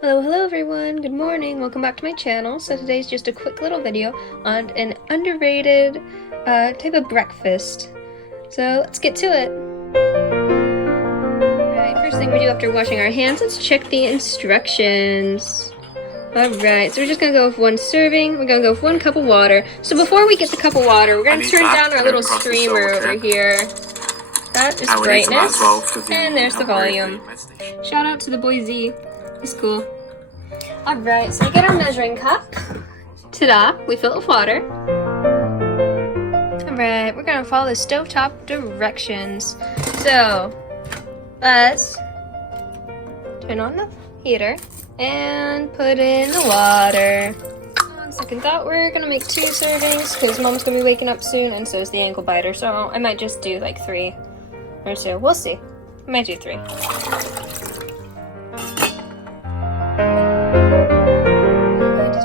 Hello everyone, good morning, welcome back to my channel. So today's just a quick little video on an underrated type of breakfast. So let's get to it. Alright, first thing we do after washing our hands, let's check the instructions. Alright, so we're just gonna go with one serving, we're gonna go with 1 cup of water. So before we get the cup of water, we're gonna turn down our little streamer over here. That is brightness, and there's the volume. Shout out to the boy Z, he's cool. Alright, so we get our measuring cup. Ta-da, we fill it with water. Alright, we're gonna follow the stovetop directions. So, let's turn on the heater and put in the water. On second thought, we're gonna make 2 servings because Mom's gonna be waking up soon and so is the ankle biter. So I might just do like 3 or 2. We'll see. I might do 3.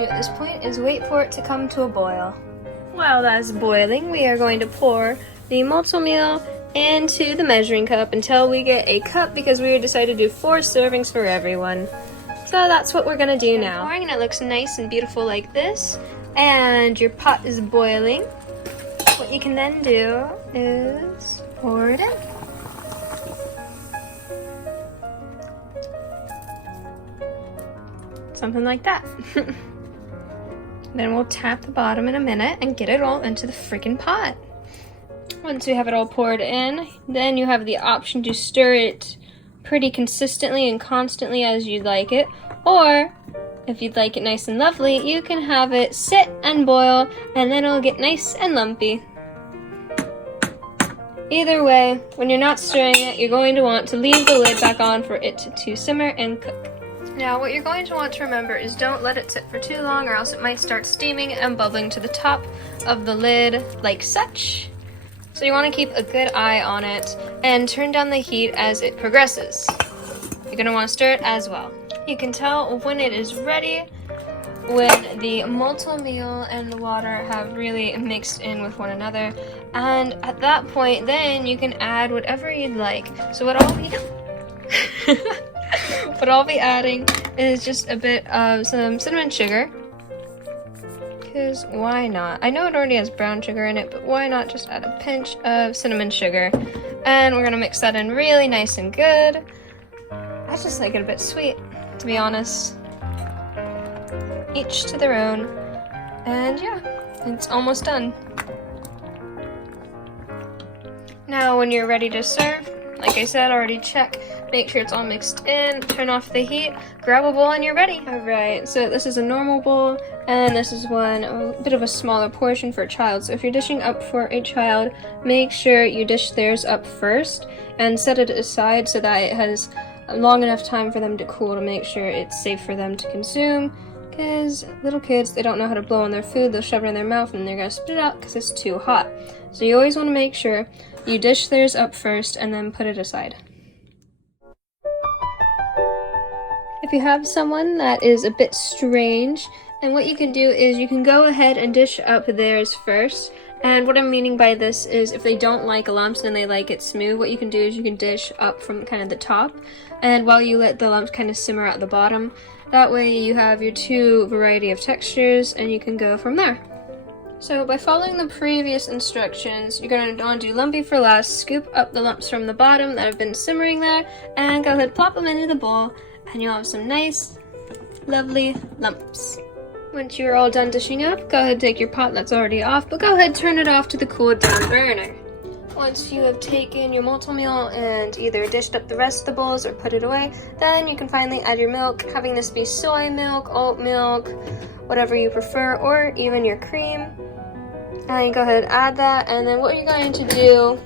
At this point is wait for it to come to a boil. While that's boiling, we are going to pour the Malt-O-Meal into the measuring cup until we get a cup because we decided to do 4 servings for everyone. So that's what we're gonna do now. Pouring and it looks nice and beautiful like this, and your pot is boiling. What you can then do is pour it in. Something like that. Then we'll tap the bottom in a minute and get it all into the freaking pot. Once we have it all poured in, then you have the option to stir it pretty consistently and constantly as you'd like it. Or, if you'd like it nice and lovely, you can have it sit and boil and then it'll get nice and lumpy. Either way, when you're not stirring it, you're going to want to leave the lid back on for it to simmer and cook. Now, what you're going to want to remember is don't let it sit for too long or else it might start steaming and bubbling to the top of the lid like such. So you want to keep a good eye on it and turn down the heat as it progresses. You're going to want to stir it as well. You can tell when it is ready when the Malt-O-Meal and the water have really mixed in with one another. And at that point, then you can add whatever you'd like. So what I'll be adding is just a bit of some cinnamon sugar. Because why not? I know it already has brown sugar in it, but why not just add a pinch of cinnamon sugar? And we're gonna mix that in really nice and good. I just like it a bit sweet, to be honest. Each to their own. And yeah, it's almost done. Now when you're ready to serve, like I said, already check. Make sure it's all mixed in, turn off the heat, grab a bowl and you're ready. Alright, so this is a normal bowl, and this is a bit of a smaller portion for a child. So if you're dishing up for a child, make sure you dish theirs up first and set it aside so that it has long enough time for them to cool to make sure it's safe for them to consume. Because little kids, they don't know how to blow on their food, they'll shove it in their mouth and they're going to spit it out because it's too hot. So you always want to make sure you dish theirs up first and then put it aside. If you have someone that is a bit strange, then what you can do is you can go ahead and dish up theirs first. And what I'm meaning by this is if they don't like lumps and they like it smooth, what you can do is you can dish up from kind of the top. And while you let the lumps kind of simmer at the bottom, that way you have your 2 variety of textures and you can go from there. So by following the previous instructions, you're going to want to do lumpy for last, scoop up the lumps from the bottom that have been simmering there, and go ahead plop them into the bowl. And you'll have some nice, lovely lumps. Once you're all done dishing up, go ahead and take your pot that's already off, but go ahead and turn it off to the cooled down burner. Once you have taken your Malt-O-Meal and either dished up the rest of the bowls or put it away, then you can finally add your milk, having this be soy milk, oat milk, whatever you prefer, or even your cream. And you go ahead and add that, and then what you're going to do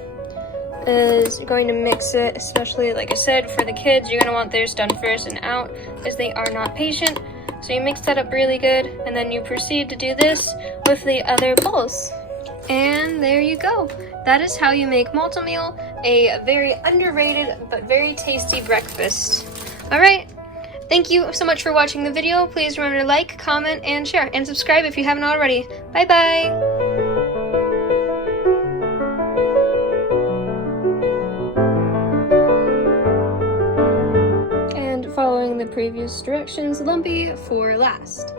is you're going to mix it, especially like I said for the kids, you're going to want theirs done first and out as they are not patient. So you mix that up really good and then you proceed to do this with the other bowls. And there you go. That is how you make Malt-O-Meal, a very underrated but very tasty breakfast. Alright, thank you so much for watching the video. Please remember to like, comment, and share, and subscribe if you haven't already. Bye bye! following the previous directions, lumpy for last.